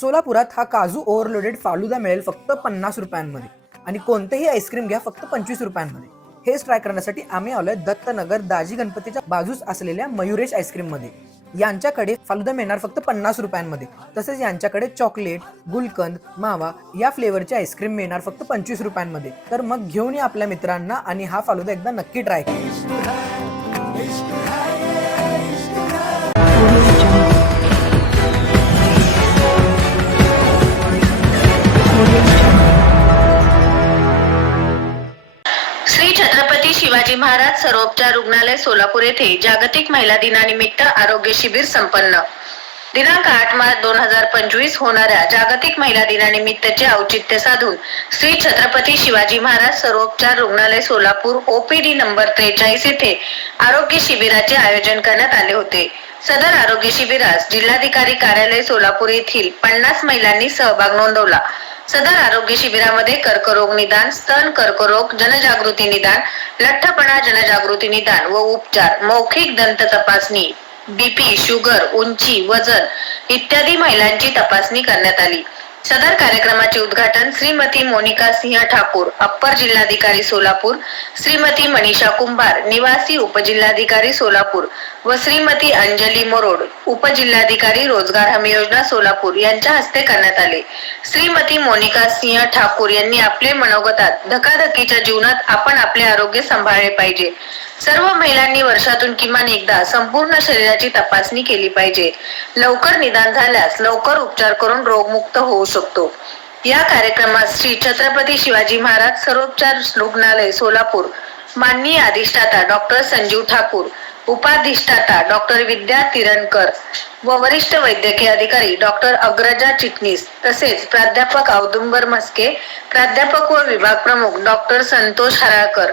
सोलापुरात हा काजू ओव्हरलोडेड फालुदा मिळेल फक्त पन्नास रुपयांमध्ये. आणि कोणतेही आईस्क्रीम घ्या फक्त पंचवीस रुपयांमध्ये. हेच ट्राय करण्यासाठी आम्ही आलोय दत्तनगर दाजी गणपतीच्या बाजूस असलेल्या मयुरेश आईस्क्रीममध्ये. यांच्याकडे फालुदा मिळणार फक्त पन्नास रुपयांमध्ये. तसेच यांच्याकडे चॉकलेट गुलकंद मावा या फ्लेवरचे आईस्क्रीम मिळणार फक्त पंचवीस रुपयांमध्ये. तर मग घेऊन या आपल्या मित्रांना आणि हा फालुदा एकदा नक्की ट्राय करा. सर्वोपचार रुग्णालय सोलापूर येथे जागतिक महिला दिनानिमित्त आरोग्य शिबिर संपन्न. दिनांक आठ मार्च दोन हजार पंचवीस होणाऱ्या जागतिक महिला दिनानिमित्तचे औचित्य साधून श्री छत्रपती शिवाजी महाराज सर्वोपचार रुग्णालय सोलापूर ओपीडी नंबर त्रेचाळीस येथे आरोग्य शिबिराचे आयोजन करण्यात आले होते. सदर आरोग्य शिबिरास जिल्हाधिकारी कार्यालय सोलापूर येथील पन्नास महिलांनी सहभाग नोंदवला. सदर आरोग्य शिबिरामध्ये कर्करोग निदान स्तन कर्करोग जनजागृती निदान लठ्ठपणा जनजागृती निदान व उपचार मौखिक दंत तपासणी बीपी शुगर उंची वजन इत्यादी महिलांची तपासणी करण्यात आली. सदर कार्यक्रमाचे उद्घाटन श्रीमती मोनिका सिंह ठाकूर अप्पर जिल्हाधिकारी सोलापूर श्रीमती मनीषा कुंभार निवासी उपजिल्हाधिकारी सोलापूर व श्रीमती अंजली मोरोड उपजिल्हाधिकारी रोजगार हमी योजना सोलापूर यांच्या हस्ते करण्यात आले. श्रीमती मोनिका सिंह ठाकूर यांनी आपले मनोगतात धकाधकीच्या जीवनात आपण आपले आरोग्य सांभाळले पाहिजे. सर्व महिलांनी वर्षातून किमान एकदा संपूर्ण शरीराची तपासणी केली पाहिजे. लवकर निदान झाल्यास लवकर उपचार करून रोगमुक्त होऊ शकतो. या कार्यक्रमात श्री छत्रपती शिवाजी महाराज सर्वोपचार रुग्णालय सोलापूर माननीय अधिष्ठाता डॉक्टर संजीव ठाकूर उपाधिष्ठाता डॉक्टर विद्या तिरणकर व वरिष्ठ वैद्यकीय अधिकारी डॉक्टर अग्रजा चिटणीस तसेच प्राध्यापक औदुंबर मस्के प्राध्यापक व विभाग प्रमुख doctor Santosh Haralkar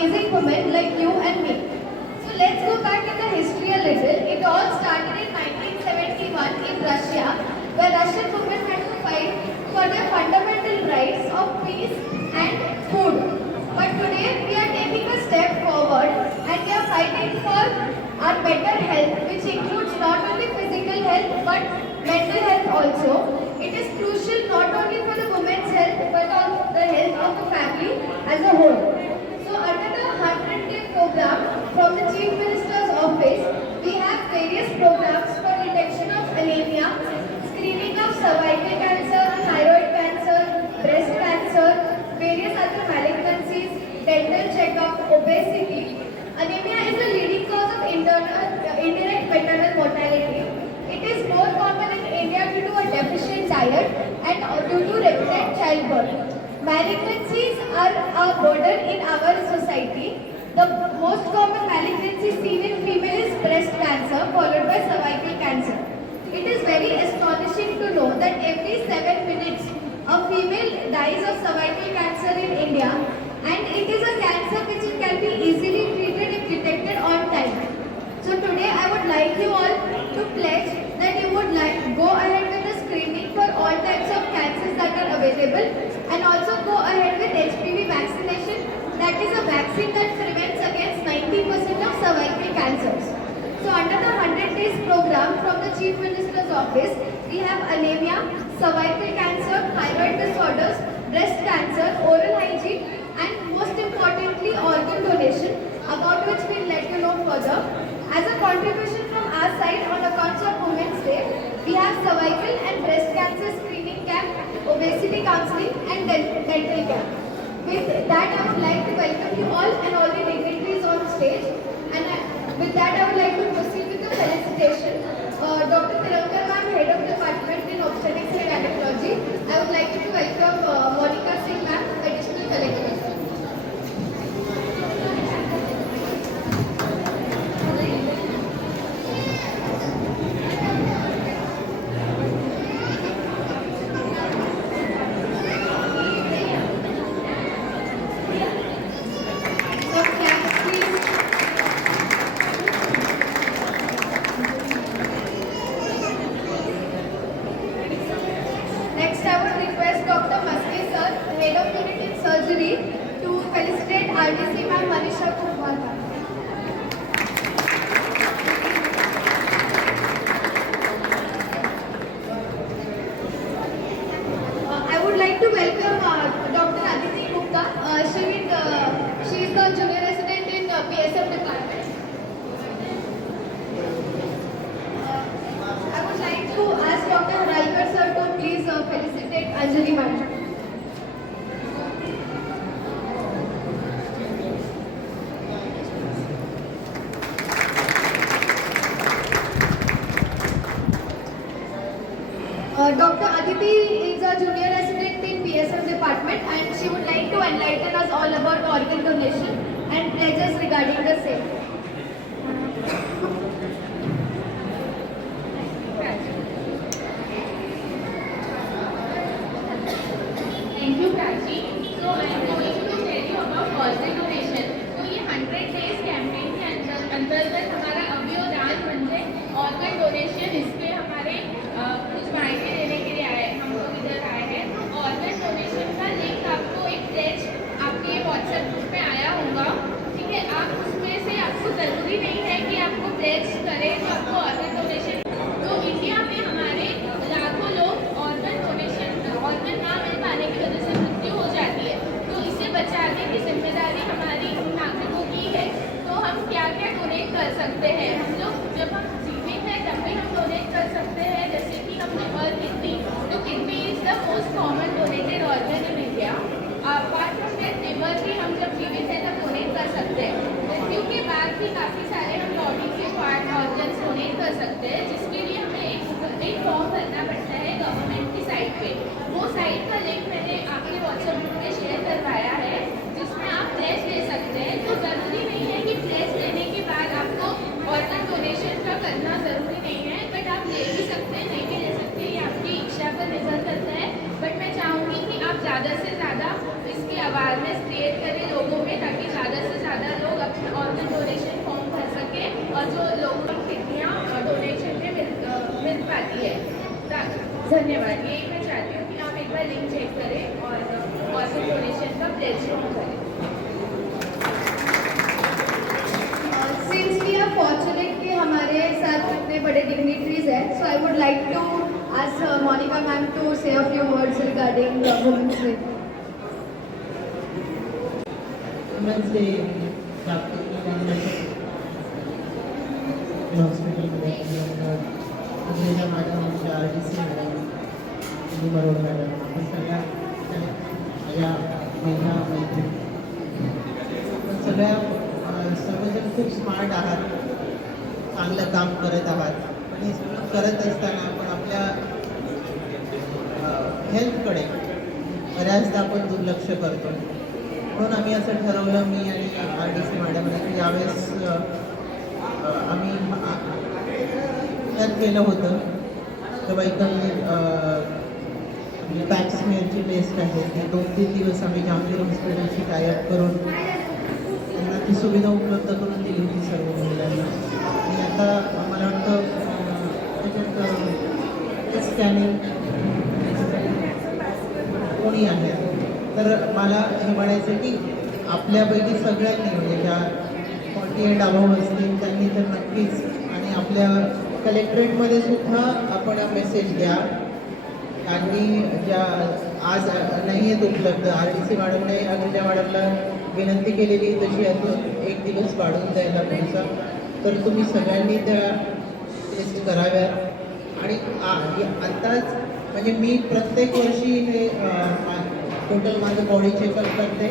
amazing women like you and me. So let's go back in the history a little. It all started in 1971 in Russia, where Russian women had to fight for their fundamental rights of peace and food. But today we are taking a step forward and we are fighting for our better health, which includes not only physical health but mental health also. It is crucial not only for the women's health but also the health of the family as a whole. So under the 100 day program from the Chief Minister's office, we have various programs for detection of anemia, screening of cervical cancer, thyroid cancer, breast cancer, various other malignancies, dental checkup, obesity. Anemia is the leading cause of internal, uh, indirect maternal mortality. It is more common in India due to a deficient diet and uh, due to repeated childbirth. Malignancies are a burden in our society. Most common malignancy seen in female is breast cancer followed by cervical cancer. It is very astonishing to know that every 7 minutes a female dies of cervical cancer in India and it is a cancer which can be easily treated if detected on time. So today I would like you all to pledge that you would like go ahead with the screening for all types of cancers that are available and also go ahead with HPV that is a vaccine that prevents against 90% of cervical cancers. So under the 100 days program from the Chief Minister's office, we have anemia, cervical cancer, thyroid disorders, breast cancer, oral hygiene and most importantly organ donation about which we'll let you know further. As a contribution from our side on account of Women's Day, we have cervical and breast cancer screening camp, obesity counseling and dental camp. With that, I would like to welcome you all and all the dignitaries on stage. And I, with that, I would like to proceed with the felicitation. Uh, Dr. Tilankar ma'am, Head of Department in Obstetrics and Gynecology. I would like to welcome uh, Monica Singh ma'am, Additional Collector. RDC ma'am Manisha Kumar ma'am. Uh, I would like to welcome uh, Dr. Aditi Gupta. Uh, she, is, uh, she is the junior resident in uh, PSF department. Uh, I would like to ask Dr. Raikar sir to please uh, felicitate Anjali madam. Uh, Dr. Aditi is a junior resident in PSF department and she would like to enlighten us all about organ donation and pledges regarding the same. Awareness create करें लोगों में ताकि ज़्यादा से ज़्यादा लोग अपने organ donation form भर सकें और जो लोगों को किडनियाँ डोनेशन में मिल मिल पाती है। धन्यवाद। यही मैं चाहती हूँ कि आप एक बार लिंक चेक करें और ऑर्गन डोनेशन का प्लेज करें fortunate कि हमारे साथ इतने बड़े dignitaries हैं, I would like to ask uh, Monica ma'am to say a few words regarding uh, Women's हॉस्पिटलमध्ये उज्जैना मॅडम आमच्या R D C madam Marod madam आपण सगळ्या माझ्या महिला मैत्री सगळ्या अं, सर्वजण खूप स्मार्ट आहात. चांगलं काम करत आहात. पण हे सगळं करत असताना आपण आपल्या हेल्थकडे बऱ्याचदा आपण दुर्लक्ष करतो. म्हणून आम्ही असं ठरवलं मी आणि आर डी सी मॅडमने की यावेळेस आम्ही त्यात केलं होतं. तेव्हा इथं पॅक्समेअरची टेस्ट आहे. ती दोन तीन दिवस आम्ही जहांगीर हॉस्पिटलशी टायअप करून त्यांना ती सुविधा उपलब्ध करून दिली होती सर्व महिलांना. आणि आता मला वाटतं त्याच्यात स्कॅनिंग कोणी आहे? तर मला हे म्हणायचं की आपल्यापैकी सगळ्यांनी म्हणजे ज्या फॉर्टी एट अभाव असतील त्यांनी तर नक्कीच आणि आपल्या कलेक्टरेटमध्ये सुद्धा आपण मेसेज द्या आणि ज्या आज नाही आहेत उपलब्ध आर टी सी मॅडमने अग्रजा मॅडमला विनंती केलेली तशी अजून एक दिवस वाढवून द्यायला पुढचा. तर तुम्ही सगळ्यांनी त्या टेस्ट कराव्यात. आणि आ- आत्ताच म्हणजे मी प्रत्येक वर्षी हे टोटल माझं बॉडी चेकअप करते.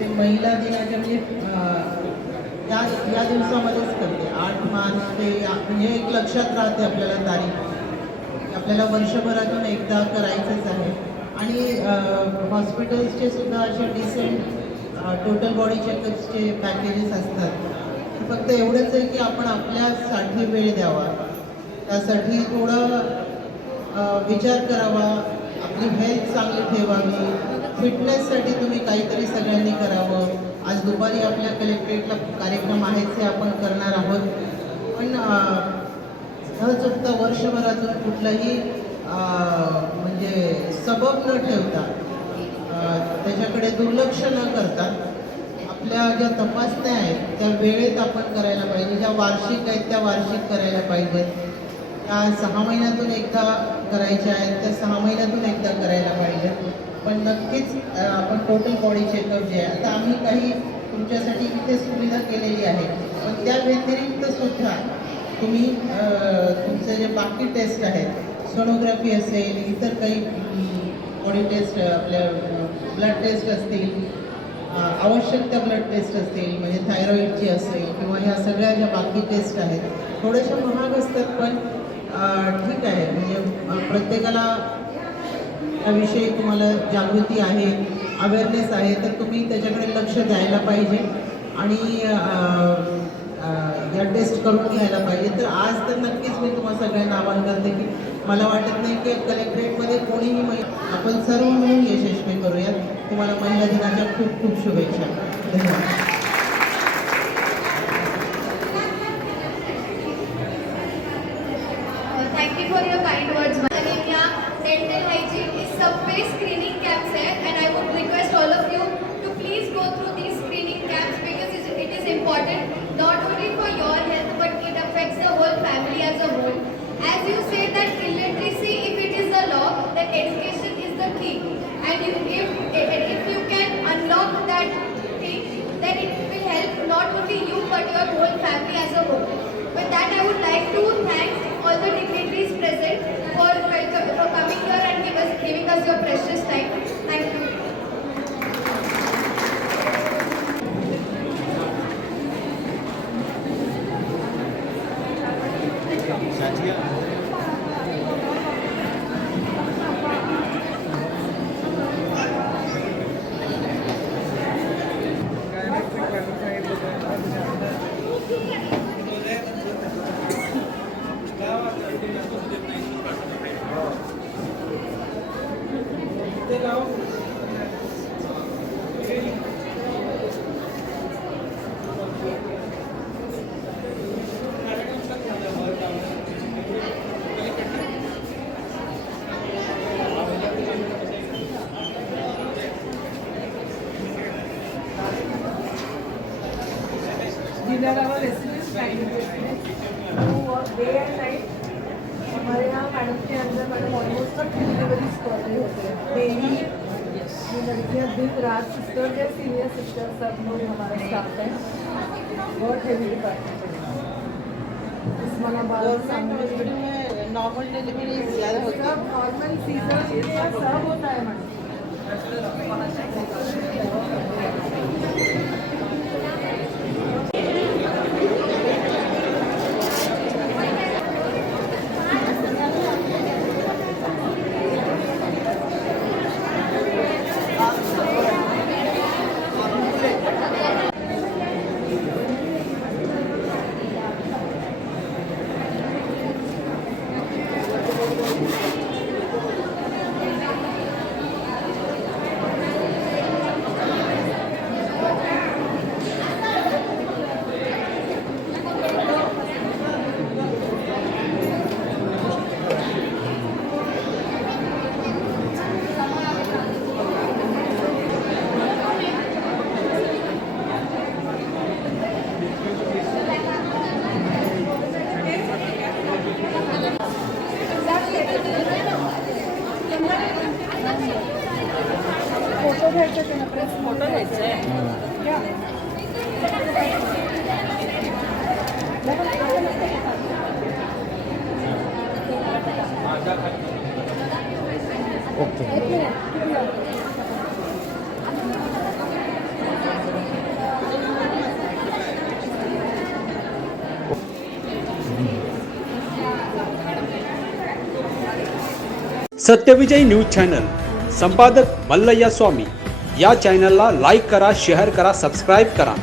ते महिला दिनाच्या म्हणजे अं, या या दिवसामध्येच करते. आठ मार्च ते हे म्हणजे एक लक्षात राहते आपल्याला तारीख. आपल्याला वर्षभरातून एकदा करायचंच आहे. आणि हॉस्पिटल्सचे सुद्धा असे डिसेंट टोटल बॉडी चेकअप्सचे पॅकेजेस असतात. फक्त एवढंच आहे की आपण आपल्यासाठी वेळ द्यावा. त्यासाठी थोडं विचार करावा. आपली हेल्थ चांगली ठेवावी. फिटनेससाठी तुम्ही काहीतरी सगळ्यांनी करावं. आज दुपारी आपल्या कलेक्ट्रेटला कार्यक्रम आहेत ते आपण करणार आहोत. पण अ, न चुकता वर्षभरातून कुठलाही म्हणजे सबब न ठेवता त्याच्याकडे दुर्लक्ष न करता आपल्या ज्या तपासण्या आहेत त्या वेळेत आपण करायला पाहिजे. ज्या वार्षिक आहेत त्या वार्षिक करायला पाहिजेत. त्या सहा महिन्यातून एकदा करायच्या आहेत त्या सहा महिन्यातून एकदा करायला पाहिजेत. पण नक्कीच आपण टोटल बॉडी चेकअप जे आहे आता आम्ही काही तुमच्यासाठी इथे सुविधा केलेली आहे पण त्या व्यतिरिक्त सुद्धा तुम्ही तुमचे जे बाकी टेस्ट आहेत सोनोग्राफी असेल इतर काही बॉडी टेस्ट आपल्या ब्लड टेस्ट असतील आवश्यक त्या ब्लड टेस्ट असतील म्हणजे थायरॉईडची असेल किंवा ह्या सगळ्या ज्या बाकी टेस्ट आहेत थोड्याशा महाग असतात पण ठीक आहे म्हणजे प्रत्येकाला त्याविषयी तुम्हाला जागृती आहे अवेअरनेस आहे तर तुम्ही त्याच्याकडे लक्ष द्यायला पाहिजे. आणि या टेस्ट करून घ्यायला पाहिजे. तर आज तर नक्कीच मी तुम्हाला सगळ्यांना आवाहन करते की मला वाटत नाही की कलेक्टरेटमध्ये कोणीही महिला आपण सर्व मिळून यशस्वी करूयात. तुम्हाला महिला दिनाच्या खूप खूप शुभेच्छा. धन्यवाद. Important not only for your health but it affects the whole family as a whole. As you say that illiteracy, if it is the law, then education is the key. And you, if, if you can unlock that thing, then it will help not only you but your whole family as a whole. With that, I would like to thank all the dignitaries present for, for coming here and give us, giving us your precious time. होते ये लड़कियाँ दिन रात sister या senior sister सब लोग हमारे साथ हैं। बहुत heavy department Osmanabad Sangli normal delivery ज़्यादा सब नॉर्मल सीज़न सब होता है madam minute. Satyavijay news channel. संपादक मल्लय्या स्वामी। या चॅनलला लाईक करा, शेअर करा सबस्क्राईब करा।